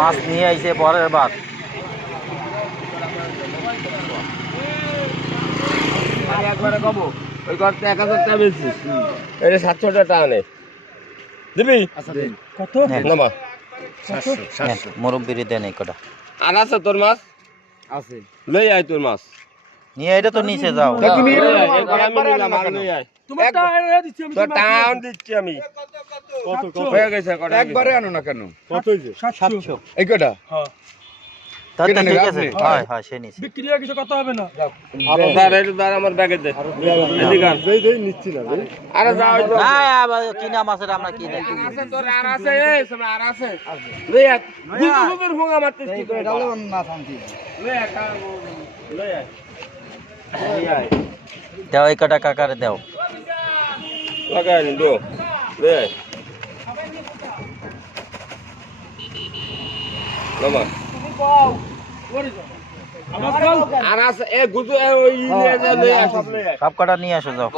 মাছ নিয়ে আইছে পরের বার। একবারে কব ওই করতে 1000 টাকা বেশি এটা 700 টাকা আনে দিবি কত নামা 700 মুরব্বির দেন এই কটা। আর আছে তোর মাছ আছে লই আয় তোর মাছ নিয়ে এটা তো নিচে যাও। তুমি আমি নিলাম আর লই আয় তোমারটা দিচ্ছি আমি তো টাউন দিচ্ছি আমি কত কত হয়ে গেছে কত একবারে আনো না কেন? কত হইছে 700 এই কটা? হ্যাঁ তাতে কেটে ঠিক নেবে আছে। আপনি? হয় হয় সে নিচে। বিক্রি হয়ে গেছে কত হবে না আরো দাঁড় একটু দাঁড় আমার ব্যাগে দে এদিকে আন দেই নিচ্ছি না দেই। আরে যাও না আবার কিনা মাছের আমরা কি দেখি। আছে তোর আর আছে এই সব আর আছে লই আয় গুজু গুজুর ফোঙা মারতে কি করে এটা হলো মাছ আনছি। লই আয় লই আয় দাও এই কটা কাকারে দাও। লাগাই নি দো লই আয় নামা আর আছে এ গুজু ওই নিয়ে যা লই আয় সব লই আয় সব কটা নিয়ে আসো যাও।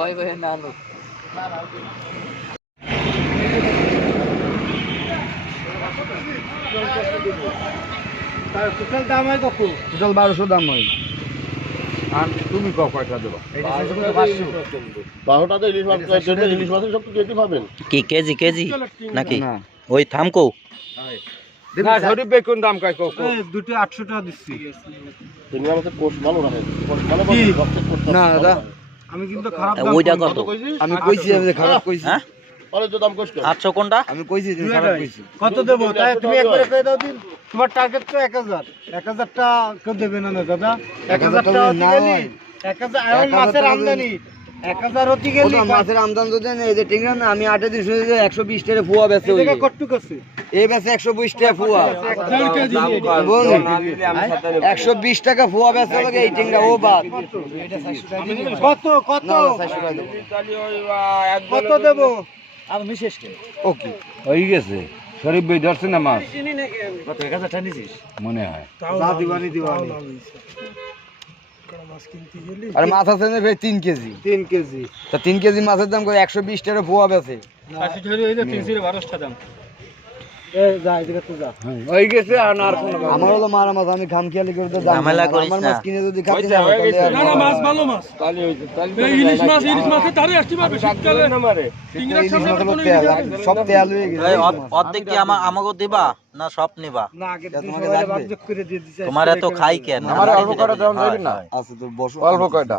টোটাল দাম হয় কত টোটাল 1200 দাম হয়। আর তুমি কয়টা দেবা? এটা শেষ করে 500 12টাতে ইলিশ মাছ ইলিশ মাছের সব তো কেজি পাবেন। কি কেজি কেজি নাকি না। ওই থামকো? না শরীফ ভাই কোন দাম কয় কো? দুটো 800 টাকা দিচ্ছি চিংড়ি মাছের কোষ ভালো রাখে কোষ ভালো কি? রক্তের কোষ না দাদা আমি কিন্তু খারাপ তা দাম ওইটা করি। কত? আমি কইছি আমি যে খারাপ কইছি। হ্যাঁ অনেক তো দাম কোষ কেন 800 কোনটা? আমি কইছি যে খারাপ কইছি। কত দেবো তাই তুমি একবারে কই দাও দিন তোমার টার্গেট তো 1000 1000 টা কেউ দেবে না না দাদা 1000 টা হতে না গেলি হয়। 1000 এখন মাছের আমদানি 1000 হতে গেলি ওটা মাছের আমদানি যদি না এই যে টিংরা না আমি 8 দিন শুনে যে 120 টাকা ফুয়া বেচে এই ওই। জায়গা কটটুক আছে এই বেচে 120 টাকা ফুয়া। 1.5 কেজি বল না দিলে আমি সাথে নেব 120 টাকা ফুয়া বেচে লাগে এই টিংরা ও বাদ। কত কত না 400 টাকা দেবো। তাহলে ওই এক কত দেবো ওকে হয়ে গেছে। শরীফ ভাই ধরছে না মাছ চিনি নাকি আমি কত 1000 টাকা নিছিস মনে হয়। যা দিবানি দিবানি মাছ কিনতে গেলি আর মাছ আছে না ভাই 3 কেজি। 3 কেজি তা 3 কেজি মাছের দাম করে 120 টাকা ফুয়া বেচে। 312 টাকা দাম এ যা এদিকে তো যা হয়ে গেছে আর কোন আমার হলো মারা মাছ আমি খাম খেয়ালি করে দাম। ঝামেলা করিস আমার না। মাছ কিনে যদি খাতি হয়েছে, না হয়ে গেছে। না না মাছ ভালো মাছ তাহলে হইছে তাহলে এই ইলিশ মাছে তারে আসতে পারবে শীতকালে না মারে টিংরার ইলিশ সামনে মাছ কোনো হলো তেল, সব তেল হয়ে গেছে। এই অর্ধেক কি আমাকে দিবা না সব নিবা? না আগে তোমাকে সবাই লাগবে? ভাগযোগ করে দিয়ে দিছে তোমার এত খাই কেন? আমার অল্প কটা দাম হয়, যাবে না? হয়। আচ্ছা তো বসো। অল্প কয়টা?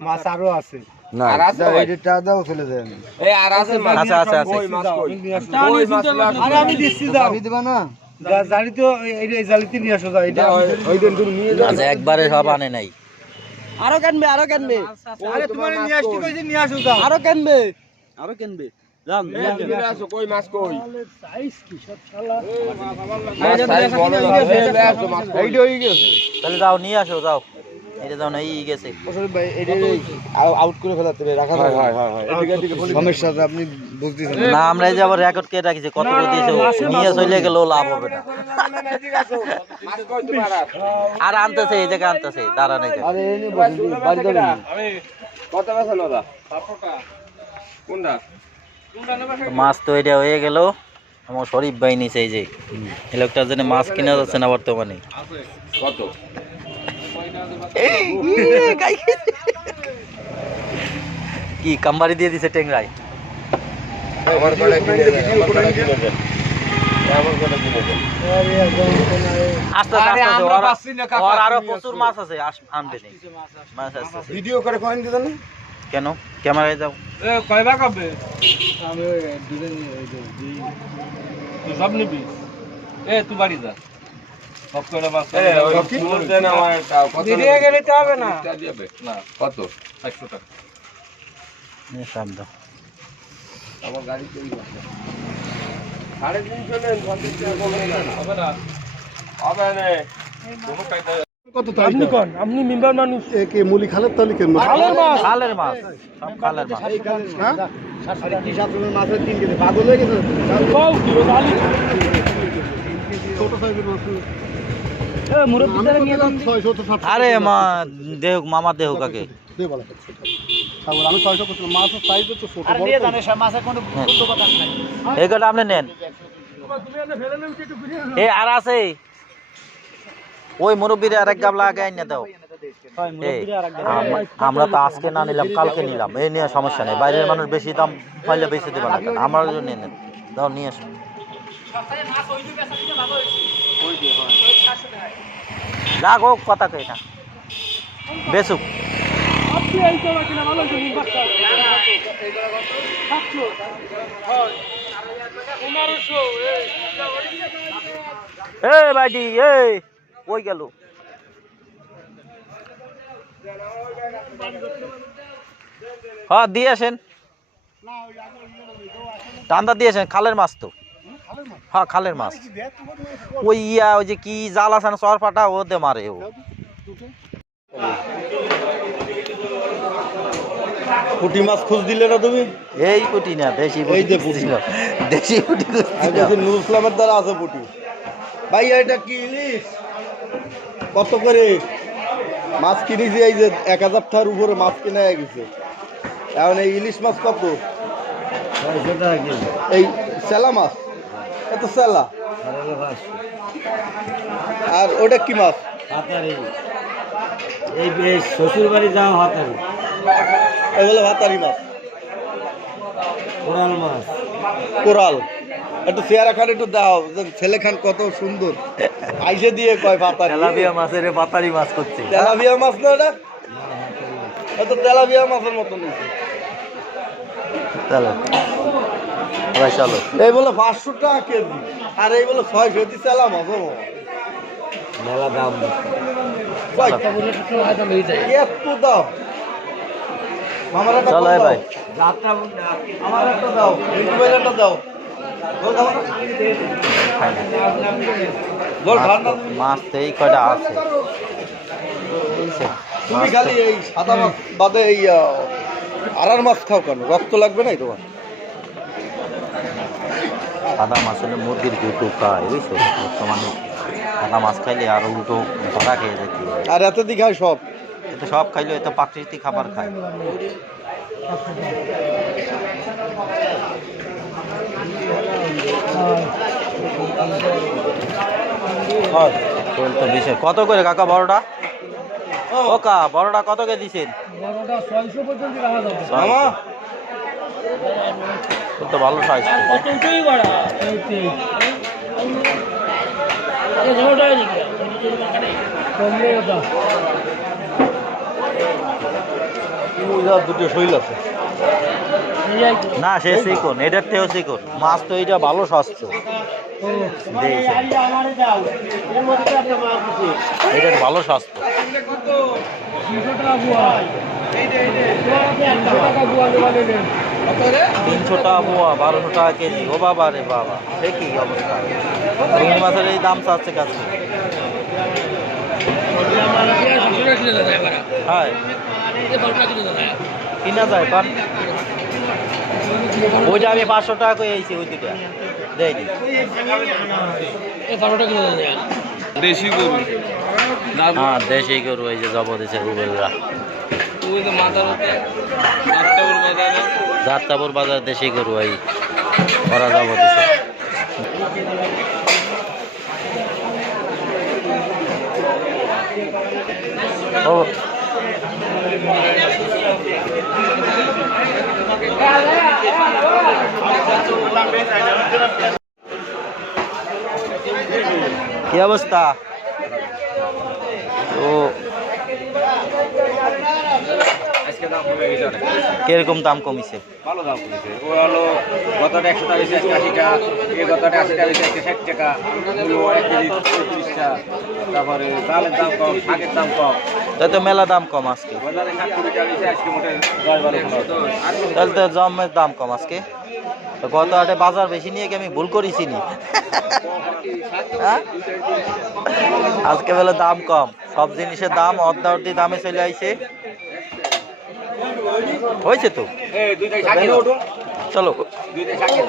মাছ আরো আছে না আর আছে দাও, ভাই? এই টাকা দাও চলে যায়। এই আর আছে মাছ আচ্ছা, আচ্ছা, আচ্ছা। কই মাছ কই ওই মাছ আরে আমি দিচ্ছি যাও আমি দিবা না? জানি তো এই জালিতে নিয়ে আসো যাও এটা ওই দিন তুমি নিয়ে যাও। আচ্ছা একবারে সব আনে নাই। আরে তোমার নিয়ে আসতে কইছি নিয়ে আসো যাও আরো কিনবে এই আসো কই মাছ কই সাইজ কি সব শালা মাছ সাইজ বড় লাগে এই আসো মাছ কই এইটা হয়ে গেছে। তাহলে যাও নিয়ে আসো যাও। এটা যাও না এই গেছে। শরীফ ভাই এটা আউট করে ফেলাতে হবে, রাখা যাবে না। এদিকে এদিকে সমস্যা আছে আপনি বুঝতেছেন না। না আমরা এই যে আবার রেকর্ড কে রাখিছে কত করে দিয়েছে ও নিয়ে চলে গেলেও লাভ হবে না। এদিকে আসো মাছ কই তোমার আর আনতেছে এই জায়গায় আনতেছে দাঁড়ান এই জায়গায়। আরে এই নিয়ে বসে দিন, বাড়ি যাবেন না। কত বেছে নদা 700 টাকা কোনটা তো মাছ তো এটা হয়ে গেল। আমার শরীফ ভাই নিছে এই যে এই লোকটার জন্য মাছ কিনা যাচ্ছে না বর্তমানে। কত কি কাম্বারি দিয়ে দিছে টেংরাই। আমার কটা কিনে দেন আমার কটা কিনে দেন আমার কটা কিনে দেন আস্তে আরে আস্তে আমরা পাচ্ছি না কাকা, আর আরো তুমি প্রচুর আসো। মাছ আছে আনবে নেই মাছ আসতেছে। ভিডিও করে কয়েন দিবেন না? কেন ক্যামেরায় যাও। এ কয়বা কবে আমি ওই দুজন তুই সব নিবি এ তুই বাড়ি যা সব কয়টা মাছ এই ওই কিলো দেন আমার কত বেরিয়ে গেলে তো হবে না টা দিবে না কত 800 টাকা সব দাও। আমার গাড়ি তৈরি করতে 350 নেন 50 টাকা কমে না হবে না হবে না কোনো কায়দা আপনি কোন আপনি মেম্বার মানুষ একে মুলি খালের তালি কেন খালের মাছ খালের মাছ সব খালের মাছ। আরে কি সাত রকমের মাছের 3 কেজি পাগল হয়ে গেছে। কও কি জালি ছোট সাইজের মাছ এ মুরব্বি দ্বারা নিয়ে যান 600 তো 700 আরে মা দেহ মামা দেহ কাকে দে বলা তাহলে আমি 600 করছিলাম মাছের সাইজ তো ছোট আর বড় নিয়ে জানে মাছের কোনো কথা নাই এই কটা আপনি নেন এ আর আছে ওই মুরব্বীরে আরেক গাবলা আগে আইনা দাও। এই, আমরা তো আজকে না নিলাম কালকে নিলাম, এই নিয়ে সমস্যা নেই। বাইরের মানুষ বেশি দাম পাইলে বেশি দেবে না, আমার জন্য নেন, দাও নিয়ে আসো। যাক হোক কথা কই না বেসুক। এ ভাইটি এ কই গেল? হ্যাঁ দিয়ে আসেন, টান্দা দিয়ে আসেন। খালের মাছ তো, হ্যাঁ খালের মাছ। ওই ওই যে কি জাল আছে না চর পাটা, ও দে মারে ও। পুঁটি মাছ খোঁজ দিলে না তুমি? এই পুটি না, দেশি এই যে পুটি পুঁটি। ছিল, দেশি পুটি নুরুল ইসলামের দ্বারা আছে পুঁটি। ভাই এটা কি ইলিশ? কত করে মাছ কিনেছি? এই যে 1000 টাকার উপরে মাছ কিনে গেছে। এখন এই ইলিশ মাছ কত? এই সেলা মাছ কত? সেলা। আর ওটা কি মাছ? এই শ্বশুর বাড়ি যাওয়া হাতারি এগুলো ভাতারি মাছ, কোরাল মাছ। কোরাল। একটু চেয়ারা খান, একটু দাও। ছেলে খান কত সুন্দর আইসে দিয়ে কয় ভাতারি। তেলাপিয়া মাছের পাতারি মাছ করছে। তেলাপিয়া মাছ না ওটা? এত তেলাপিয়া মাছের মতো নিয়েছে। চলো ভাই চলো। এই বলে 500 টাকা কেজি, আর এই বলে 600 দিয়ে চালা মাছ। মেলা দাম। এত দাম। মামার একটা চলো দাও। ভাই। আমার একটা দাও, রিন্টু ভাইয়ের একটা দাও। জল খাবো না? জল খান না? মাছ তো এই কয়টা আছে। তুমি খালি এই সাদা মাছ বাদে এই আড়ার মাছ খাও কেন? রক্ত লাগবে না তোমার? সাদা মাছ হলে মুরগির দুটো খায়, বুঝছো? বর্তমানে সাদা মাছ খাইলে আর উল্টো ধরা খেয়ে যেতে হয়। আর এত দিকে হয় সব। এতে সব খাইলে এত প্রাকৃতিক খাবার খায়। তো বিষয় কত করে কাকা বড়টা? ওকা বড়টা কত করে দিছেন? মামা তো ভালো সাইজ। দুটো শৈল আছে। না সে চিকন, এটার থেকেও চিকন মাছ তো। এইটা ভালো স্বাস্থ্য, এটার ভালো স্বাস্থ্য। 300 টাকা পোয়া, 1200 টাকা কেজি। ও বাবা রে বাবা, সে কি অবস্থা! রুই মাছের এই দাম চাচ্ছে কাছে। হ্যাঁ কিনা যায় পান। ওইটা আমি 500 টাকা করে এইছি, ওই দুটা দেয়নি। দেশি গরু হ্যাঁ দেশি গরু, এই যে জব দিছে রুবেলরা। ওই যে মাথার উপরে যাত্রাপুর বাজারে যাত্রাপুর বাজার দেশি গরু, এই ওরা জব দিছে। ও কি অবস্থা? তো কিরকম দাম কমিছে? ভালো দাম করেছে। ও হলো গতটা 100 টাকা, 80 টাকা, এই গতটা 80 টাকা, 60 টাকা, 1 কেজি 35 টাকা। তারপরে ডালের দাম কম, শাকের দাম কম। তাই তো মেলা দাম কম আজকে। বাজারে 70 টাকা দিয়েছে, আজকে মোটে 10-12 তাহলে তো জমের দাম কম আজকে। তো গত হাটে বাজার বেশি নিয়ে কি আমি ভুল করেছি নি? হ্যাঁ? আজকে বেলা দাম কম, সব জিনিসের দাম অর্ধি দামে চলে আইছে। হয়েছে তো, এই দুইটাই শাকের। চলো। দুইটাই শাকের।